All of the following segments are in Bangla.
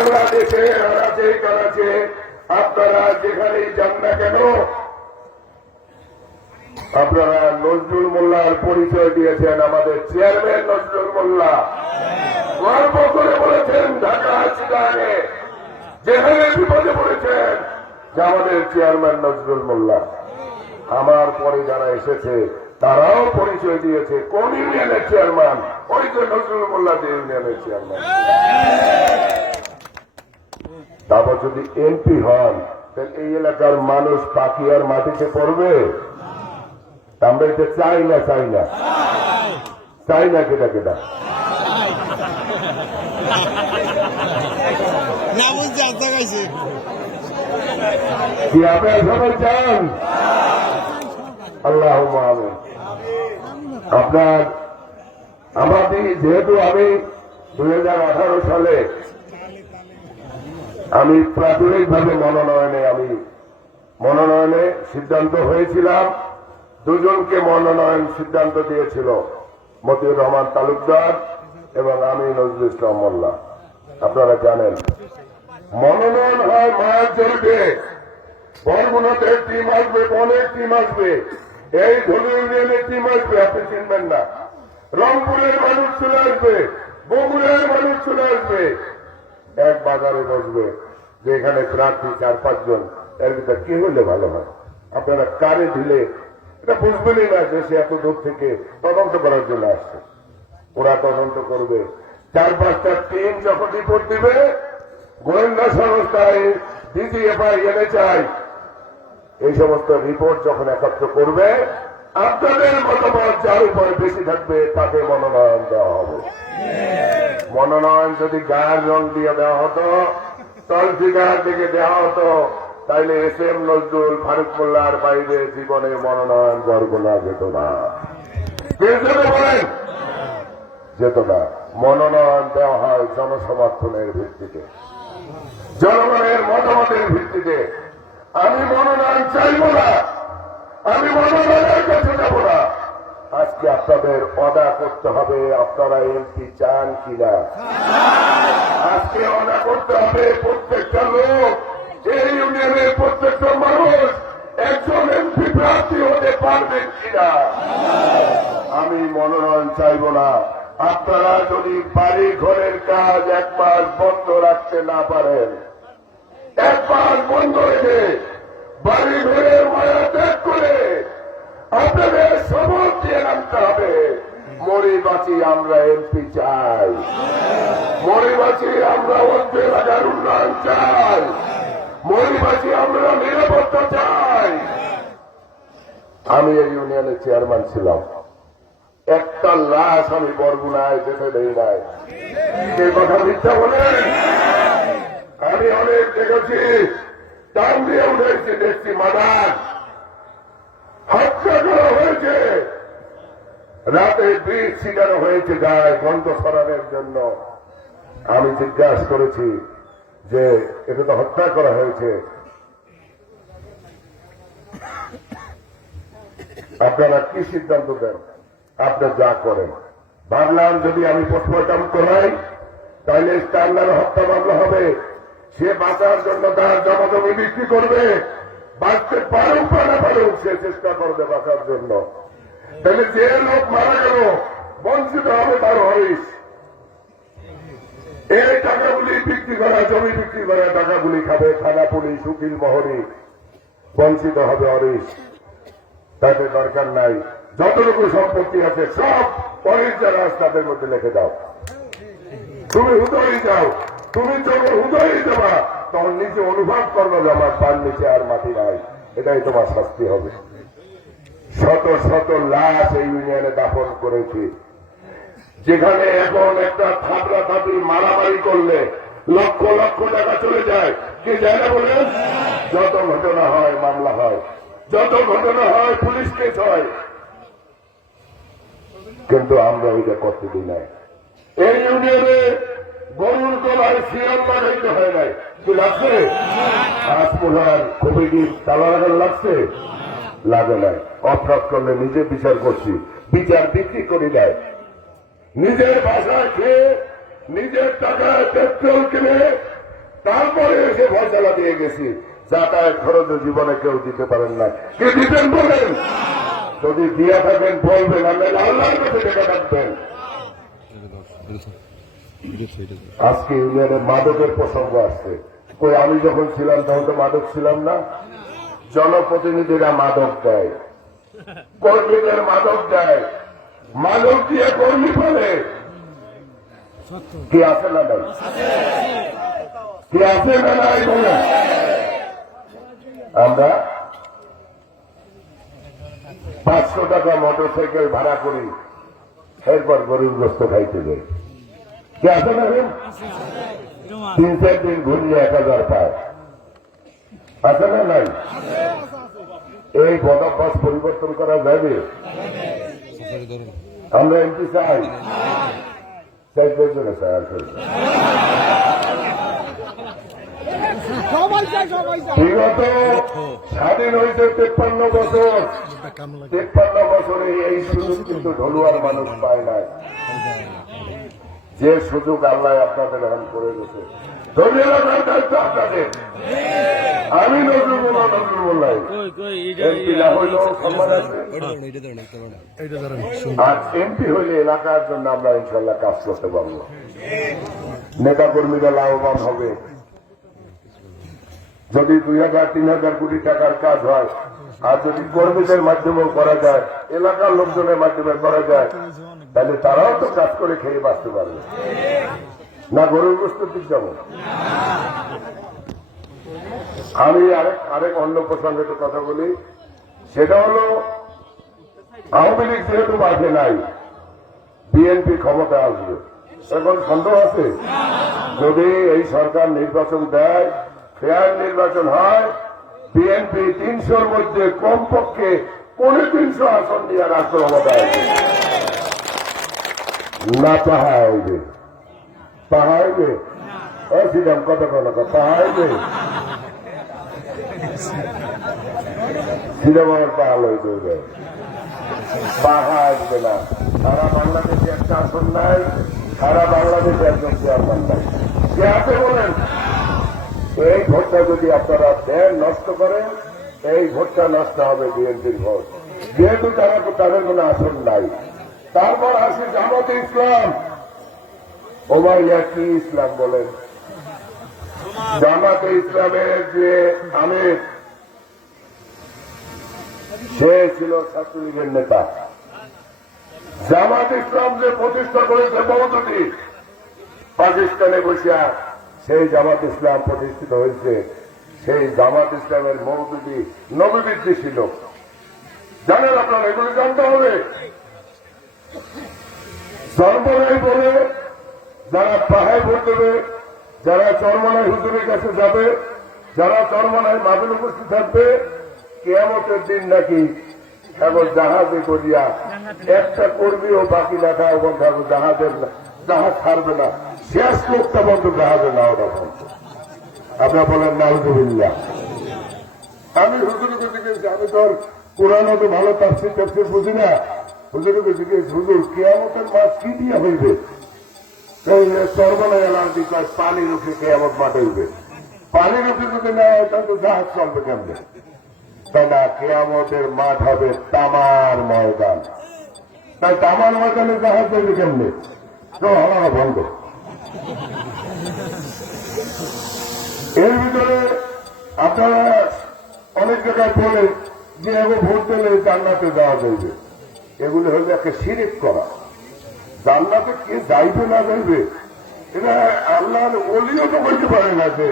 বাংলাদেশে আনাচে কানাচে আপনারা যেখানেই যান না কেন আপনারা নজরুল মোল্লার পরিচয় দিয়েছেন। আমাদের চেয়ারম্যান নজরুল মোল্লা গর্ব করে বলেছেন ঢাকা চিটাগাঙে যেখানে বিপদে পড়েছেন যে আমাদের চেয়ারম্যান নজরুল মোল্লা। আমার পরে যারা এসেছে তারাও পরিচয় দিয়েছে কোন ইউনিয়নের চেয়ারম্যান, ওই যে নজরুল মোল্লা যে ইউনিয়নের চেয়ারম্যান। তারপর যদি এমপি হন তাহলে এই এলাকার মানুষ পাখি আর মাটিতে পড়বে? আমরা এটা চাই না কেটা কেটা কি আপনারা সবাই চান? আল্লাহ আমিন। আপনার আমাদের যেহেতু আমি 2018 সালে আমি প্রাথমিকভাবে মনোনয়নে সিদ্ধান্ত হয়েছিলাম। দুজনকে মনোনয়ন সিদ্ধান্ত দিয়েছিল মতিউর রহমান তালুকদার এবং আমি নজরুল ইসলাম মোল্লা। আপনারা জানেন মনোনয়ন হয় মায়ের চলবে, বরগুনাতে টিম আসবে, অনেক টিম আসবে, এই ধনু ইউনিয়নের টিম আসবে, আপনি চিনবেন না। রংপুরের মানুষ চলে আসবে, বগুড়ার মানুষ চলে আসবে, এক বাজারে বসবে যে এখানে প্রার্থী 4-5 জন, এর ভিতরে কি হলে ভালো হয়? আপনারা কারে দিলে এটা বুঝবেনই না যে সে এত দূর থেকে তদন্ত করার জন্য আসছে। ওরা তদন্ত করবে, 4-5টা টিম যখন রিপোর্ট দিবে, গোয়েন্দা সংস্থায় ডিজিএফআই NHI এই সমস্ত রিপোর্ট যখন একত্র করবে, আপনাদের মতামত যার উপরে বেশি থাকবে তাকে মনোনয়ন দেওয়া হবে। মনোনয়ন যদি গায়ের রং দিয়ে দেওয়া হতো, তলফিকার দিকে দেওয়া হতো, তাইলে SM নজরুল ফারুক মোল্লার বাইরে জীবনে মনোনয়ন বরগুনা যেত না। বলেন যেত না। মনোনয়ন দেওয়া হয় জনসমর্থনের ভিত্তিতে, জনগণের মতামতের ভিত্তিতে। আমি মনোনয়ন চাইব না, আমি মনোনয়নের কাছে যাব না। আজকে আপনাদের অদা করতে হবে আপনারা এমপি চান কিনা। আজকে অদা করতে হবে প্রত্যেকটা লোক, এই ইউনিয়নের প্রত্যেকটা মানুষ একজন এমপি প্রার্থী হতে পারবেন কিনা। আমি মনোনয়ন চাইব না। আপনারা যদি বাড়ি ঘরের কাজ 1 মাস বন্ধ রাখতে না পারেন, 1 মাস বন্ধ রেখে বাড়ি ঘরের মায়া ত্যাগ করে আপনাদের শপথ দিয়ে নামতে হবে, মরি বাঁচি আমরা এমপি চাই, মরি বাঁচি আমরা অর্থ এলাকার উন্নয়ন চাই, মরি বাঁচি আমরা নিরাপত্তা চাই। আমি এই ইউনিয়নের চেয়ারম্যান ছিলাম, একটা লাশ আমি বরগুনায় যেতে দেই নাই। সে কথা মিথ্যা বলেন? আমি অনেক দেখেছি, টান দিয়ে উঠেছি, দেখছি মাদার হত্যা করা হয়েছে, রাতে ব্রিজ ছিটানো হয়েছে গায়ে গন্ধ ছড়ানোর জন্য। আমি জিজ্ঞাসা করেছি যে এটা তো হত্যা করা হয়েছে, আপনারা কি সিদ্ধান্ত দেন? আপনার যা করেন। ভাবলাম যদি আমি পোস্টমর্টম করাই তাহলে স্ট্যান্ডার্ড হত্যা মামলা হবে, সে বাঁচার জন্য তার জমাজমি বিক্রি করবে, বাঁচতে পারুক বা না পারুক সে চেষ্টা করবে বাঁচার জন্য। তাহলে যে লোক মারা গেল বঞ্চিত হবে তার হরিশ। এই টাকাগুলি বিক্রি করা, জমি বিক্রি করা টাকাগুলি খাবে থানা পুলিশ, উকিল মহরি, বঞ্চিত হবে হরিশ। তাদের দরকার নাই। যতটুকু সম্পত্তি আছে সব হরিশ যারা তাদের মধ্যে লিখে দাও। তুমি হুদয় যাও, তুমি যখন হুদয় যাবা তখন নিজে অনুভব করবে যে আমার পার নিচে আর মাটি নাই, এটাই তোমার শাস্তি হবে। শত শত লাশ এই ইউনিয়নে দাফন করেছি, যেখানে এখন একটা থাপড়া থাপড়ি মারামারি করলে লক্ষ লক্ষ টাকা চলে যায়। কি যায় না বলেন? যত ঘটনা হয় মামলা হয়, যত ঘটনা হয় পুলিশ কেস হয়, কিন্তু আমরা ওইটা করতে দিই নাই। এই ইউনিয়নে গরুর গলায় শিয়াল লাগাইতে হয় নাই, কি লাগছে? আজমুলার কমিটির তালা লাগান লাগছে? লাগে নাই। অপরাধ করলে নিজে বিচার করছি, বিচার বিক্রি করে দেয়। নিজের বাসায় খেয়ে নিজের টাকায় পেট্রোল কিনে তারপরে এসে ফয়সালা দিয়ে গেছি। যাতায়াত খরচ জীবনে কেউ দিতে পারেন না। কে দিতেন বলেন? যদি দিয়া থাকেন বলবেন, আল্লাহর কাছে টাকা রাখবেন। আজকে ইউনিয়নে মাদকের প্রসঙ্গ আসছে। কই আমি যখন ছিলাম তখন তো মাদক ছিলাম না। জনপ্রতিনিধিরা মাদক দেয়, কর্মীদের মাদক দেয়, মাদক দিয়ে কর্মী ফেলে। কি আছে না নাই? কি আছে না নাই বলে আমরা 500 টাকা মোটরসাইকেল ভাড়া করি, এরপর গরিব গোস্ত খাইতে যাই। কি আছে না? 3-4 দিন ঘুরলে 1000 পায়। আছে না নাই? এই বদভ্যাস পরিবর্তন করা যাবে? আমরা এমপি চাই, চাইতে চাই আসলে। বিগত স্বাধীন হয়েছে 53 বছর। 53 বছরে এই সুযোগ কিন্তু ঢলুয়ার মানুষ পায় নাই। যে সুযোগ আল্লাহ আপনাদের এখন করে গেছে, ধরে রাখার দায়িত্ব আপনাদের। আমি নজরুল মোল্লাই এমপি না হইলেও সম্মান আছে, আর এমপি হইলে এলাকার জন্য আমরা ইনশাল্লাহ কাজ করতে পারবো। নেতা কর্মীরা লাভবান হবে। যদি 2000-3000 কোটি টাকার কাজ হয়, আর যদি কর্মীদের মাধ্যমেও করা যায়, এলাকার লোকজনের মাধ্যমে করা যায়, তাহলে তারাও তো কাজ করে খেয়ে বাঁচতে পারবে না। গরুর গোস্ত ঠিক যাবো। আমি আরেক অন্য প্রসঙ্গে তো কথা বলি, সেটা হলো আওয়ামী লীগ যেহেতু বাঁচে নাই, বিএনপি ক্ষমতা আসবে। এখন সন্দেহ আছে, যদি এই সরকার নির্বাচন দেয়, ফেয়ার নির্বাচন হয়, বিএনপি 300-র মধ্যে কমপক্ষে 350 আসন নিয়ে রাষ্ট্র ক্ষমতা আসবে। না পাহাড়বে, পাহাড়বে অসিদাম কত পাহাড়বে, সিনেমার পাহাড় হয়ে পাহাড় আসবে না। সারা বাংলাদেশে একটা আসন নাই, সারা বাংলাদেশে একজন চেয়ারম্যান নাই। কে আছে বলেন? এই ভোটটা যদি আপনারা দেন, নষ্ট করেন, এই ভোটটা নষ্ট হবে বিএনপির ভোট, যেহেতু তাদের কোনো আসন নাই। তারপর আসে জামাতে ইসলাম। ওমাইয়া কি ইসলাম বলেন? জামাতে ইসলামের যে আমির, সে ছিল ছাত্রলীগের নেতা। জামাত ইসলাম যে প্রতিষ্ঠা করেছে মৌদুদি, পাকিস্তানে বসিয়া সেই জামাত ইসলাম প্রতিষ্ঠিত হয়েছে। সেই জামাত ইসলামের মৌদুদি নবীবিদ্যি ছিল। জানেন আপনারা? এগুলো জানতে হবে। চরমনাই বলে যারা পাহাড় ভোট দেবে, যারা চরমনাই হুজুরের কাছে যাবে, যারা চরমনায় মাহফিল উপস্থিত থাকবে, কিয়ামতের দিন নাকি কেবল জাহাজে করিয়া একটা কর্মীও বাকি না থাকবে, জাহাজ ছাড়বে না, শেষ লোকটা বন্ধ জাহাজে না ওটা বন্ধ। আপনার বলেন নাউজুবিল্লাহ। আমি হুজুরকে জিজ্ঞেস, আমি তো কোরআনও তো ভালো তাফসীর বুঝি না। হুজুরকে জিজ্ঞেস, হুজুর কিয়ামতের মাছ কি দিয়ে হইবে? চরমনাই এলার দিকে পানির উপরে কিয়ামত মাঠ হইবে। পানির উপরে যদি না হয় তাহলে তো জাহাজ চলবে কেমনে? তাই না? কিয়ামতের মাঠ হবে তামার ময়দান। তাই তামার ময়দানে জাহাজ চলবে কেমনে? তো হওয়া বন্ধ। এর ভিতরে আপনারা অনেক জায়গায় বলে যে এগো ভোট দিলে জান্নাতে যাওয়া যাইবে। এগুলো হলে একটা শিরিক করা। জান্নাতে কে যাইবে না যাইবে, এটা আল্লাহর ওলিও তো বলতে পারে না যে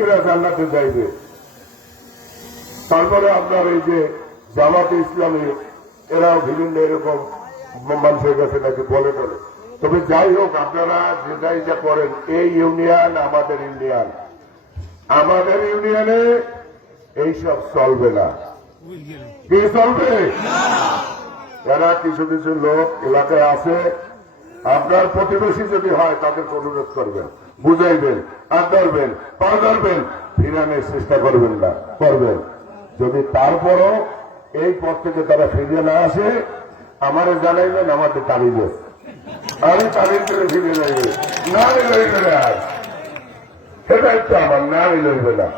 এরা জান্নাতে যাইবে। তারপরে আপনার এই যে জামাতে ইসলামী, এরাও বিভিন্ন এরকম মানুষের কাছে নাকি বলে বলে। তবে যাই হোক, আপনারা যেটাই যা করেন, এই ইউনিয়ন আমাদের ইউনিয়ন, আমাদের ইউনিয়নে এইসব চলবে না। কি চলবে? এরা কিছু কিছু লোক এলাকায় আছে, আপনার প্রতিবেশী যদি হয় তাদেরকে অনুরোধ করবেন, বুঝাইবেন, আর ধরবেন, পা ধরবেন, ফিরানোর চেষ্টা করবেন না, করবেন। যদি তারপরও এই পথ থেকে তারা ফিরে না আসে, আমারে জানাইবেন, আমাদের তাড়িয়ে, আমি তারিখ করে ফিরে যাইবে না। সেটাই তো আমার নামই লইবে না।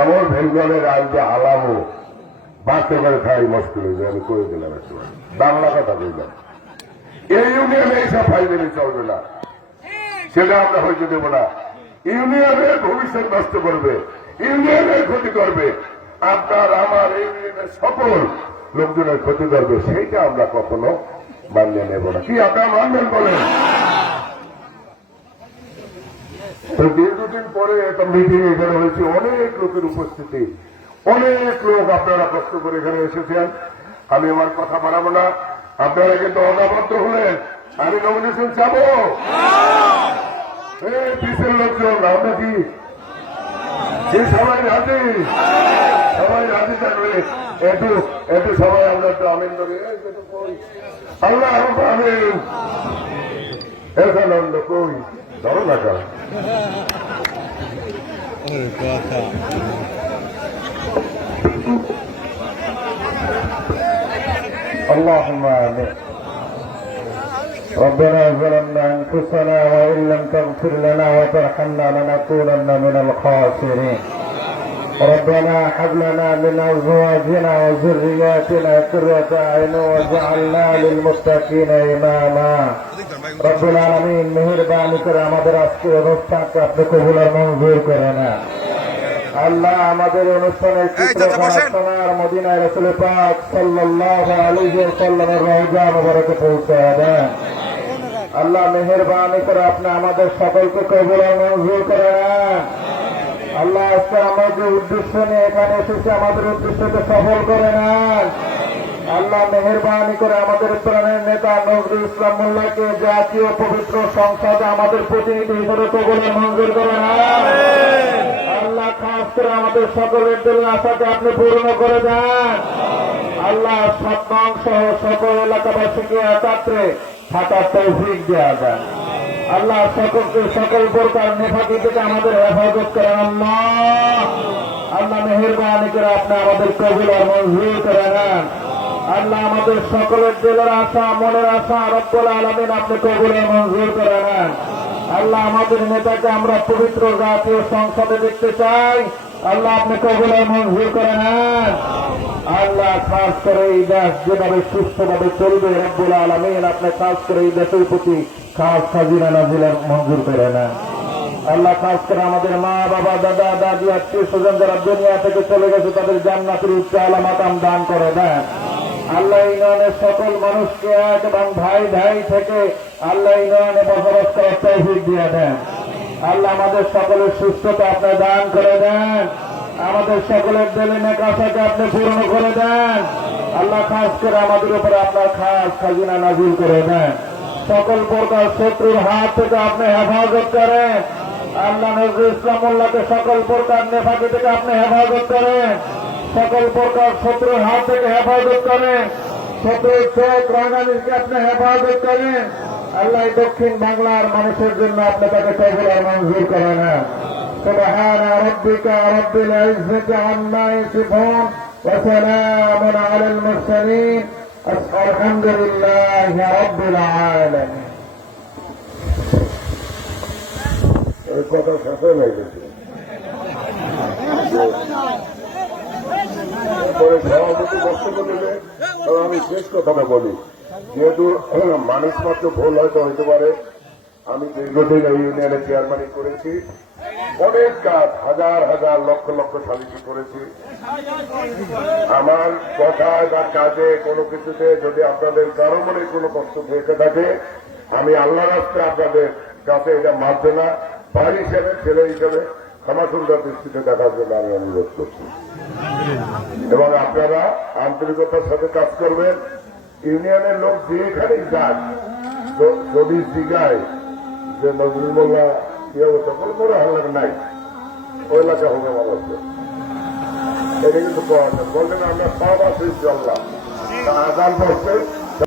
এমন ভেলজনের আনতে আলামো বাঁচতে করে খাই মুশকিল হয়েছে। আমি করে দিলাম একটু বাংলা কথা বললাম। এই ইউনিয়নে এইসব ফাইজলামি চলবে না, সেটা আমরা হয়তো দেব না। ইউনিয়নের ভবিষ্যৎ নষ্ট করবে, ইউনিয়নের ক্ষতি করবে, আপনার আমার ইউনিয়নের সকল লোকজনের ক্ষতি করবে, সেইটা আমরা কখনো মানিয়ে নেব না। কি আপনারা মানবেন বলেন? তো দীর্ঘদিন পরে একটা মিটিং এখানে হয়েছে, অনেক লোকের উপস্থিতি, অনেক লোক আপনারা কষ্ট করে এখানে এসেছেন। আমি আমার কথা বাড়াবো না, আপনারা কিন্তু অনাবদ্ধ হলেন। আমি নমিনেশন চাবো, পিসের লোকজন আমরা কি সবাই রাজি? সবাই রাজি থাকবে একটু একটু সবাই আমরা একটু আমিন করি। আল্লাহ আমিন। এখানন্দ কই ধরো না কেন? اللهم آمين. ربنا ظلمنا أنفسنا وإن لم تغفر لنا وترحمنا لنكونن من الخاسرين. ربنا هب لنا من أزواجنا وذرياتنا قرة أعين واجعلنا للمتقين إماما. رب العالمين মেহেরবানি করে আমাদের আজকের অনুষ্ঠানকে আপনি কবুল আর মঞ্জুর করে নেন। আল্লাহ আমাদের অনুষ্ঠানের চিত্রকর্ষণার মদিনায় রাসূল পাক সাল্লাল্লাহু আলাইহি ওয়াসাল্লামের রওজা মুবারকে পৌঁছে দেন। আল্লাহ মেহেরবানি করে আপনি আমাদের সকলকে কবুল আর মঞ্জুর করে নেন। আল্লাহ আজকে আমরা যে উদ্দেশ্য নিয়ে এখানে এসেছি আমাদের উদ্দেশ্যকে সফল করে নেন। আল্লাহ মেহেরবানি করে আমাদের প্রাণের নেতা নজরুল ইসলাম মোল্লাকে জাতীয় পবিত্র সংসদে আমাদের প্রতিনিধি হিসেবে কবুল আর মঞ্জুর করে নেন। আল্লাহ খাস করে আমাদের সকলের দিলের আশাকে আপনি পূর্ণ করে দেন। আল্লাহ সাতবাং সহ সকল এলাকাবাসীকে একাত্রে থাকার তৌফিক দেওয়া দেন। আল্লাহ সকলকে সকল প্রকার নেফাকি থেকে আমাদের হেফাজত করেন। আল্লাহ মেহেরবানি করে আপনি আমাদের কবুল আর মঞ্জুর করে নেন। আল্লাহ আমাদের সকলের দিলের আশা মনের আশা রব্বুল আলামিন আপনি কবুল আর মঞ্জুর করে নেন। আল্লাহ আমাদের নেতাকে আমরা পবিত্র জাতীয় সংসদে দেখতে চাই। আল্লাহ আপনি কবুল আর মঞ্জুর করে নেন। আল্লাহ খাস করে এই দেশ যেভাবে সুস্থভাবে চলবে রব্বুল আলামিন আপনি খাস করে এই দেশের প্রতি খাস খাজিনা নাজিলা মঞ্জুর করে নেন। আল্লাহ খাস করে আমাদের মা বাবা দাদা দাদি আত্মীয় স্বজন যারা দুনিয়া থেকে চলে গেছে তাদের জান্নাতের উচ্চ আলা মাকাম দান করে দেন। আল্লাহ ইউনিয়নের সকল মানুষকে এক এবং ভাই ভাই থেকে আল্লাহ ইউনিয়নে বসবাস করার তৌফিক দিয়ে দেন। আল্লাহ আমাদের সকলের সুস্থতা আপনি দান করে দেন। আমাদের সকলের দিলে নেক আশাকে আপনি পূর্ণ করে দেন। আল্লাহ খাস করে আমাদের উপরে আপনার খাস খাজিনা নাজিল করে দেন। সকল প্রকার শত্রুর হাত থেকে আপনি হেফাজত করেন। আল্লাহ নজরুল ইসলাম মোল্লাকে সকল প্রকার নেফাকি থেকে আপনি হেফাজত করেন। সকল প্রকার শত্রুর হাত থেকে হেফাজত করেন। শত্রুর চোখ রাঙানিকে আপনি হেফাজত করেন। আল্লাহ দক্ষিণ বাংলার মানুষের জন্য আপনি তাকে কবুল আর মঞ্জুর করে নেন। سبحان ربك رب العزة عما يصفون وسلام على المرسلين الحمد لله رب العالمين. এই কথা শেষ হয়ে গেছে। পরে সভাপতি বক্তব্য দেবে, আমি শেষ কথাটা বলি। যেহেতু মানুষ মাত্র ভুল হয়তো হইতে পারে, আমি দীর্ঘদিন এই ইউনিয়নের চেয়ারম্যানই করেছি, অনেক কাজ হাজার হাজার লক্ষ লক্ষ সালিশি করেছি। আমার কথায় বা কাজে কোনো কিছুতে যদি আপনাদের কারো মনে কোনো কষ্ট থেকে থাকে, আমি আল্লাহ রাস্তায় আপনাদের কাছে এটা মানবে না। ভাই হিসেবে ছেলে হিসেবে ক্ষমা সুন্দর দৃষ্টিতে দেখার জন্য আমি অনুরোধ করছি এবং আপনারা আন্তরিকতার সাথে কাজ করবেন। ইউনিয়নের লোক যেখানেই যান যদি জিগায় যে নজরুল মোল্লা কি অবস্থা, কোনো হাল্লার নাই, ওই এলাকা হবে অবস্থা, এটা কিন্তু বলবেন আমরা সব আছি আল্লাহ আদান করছে।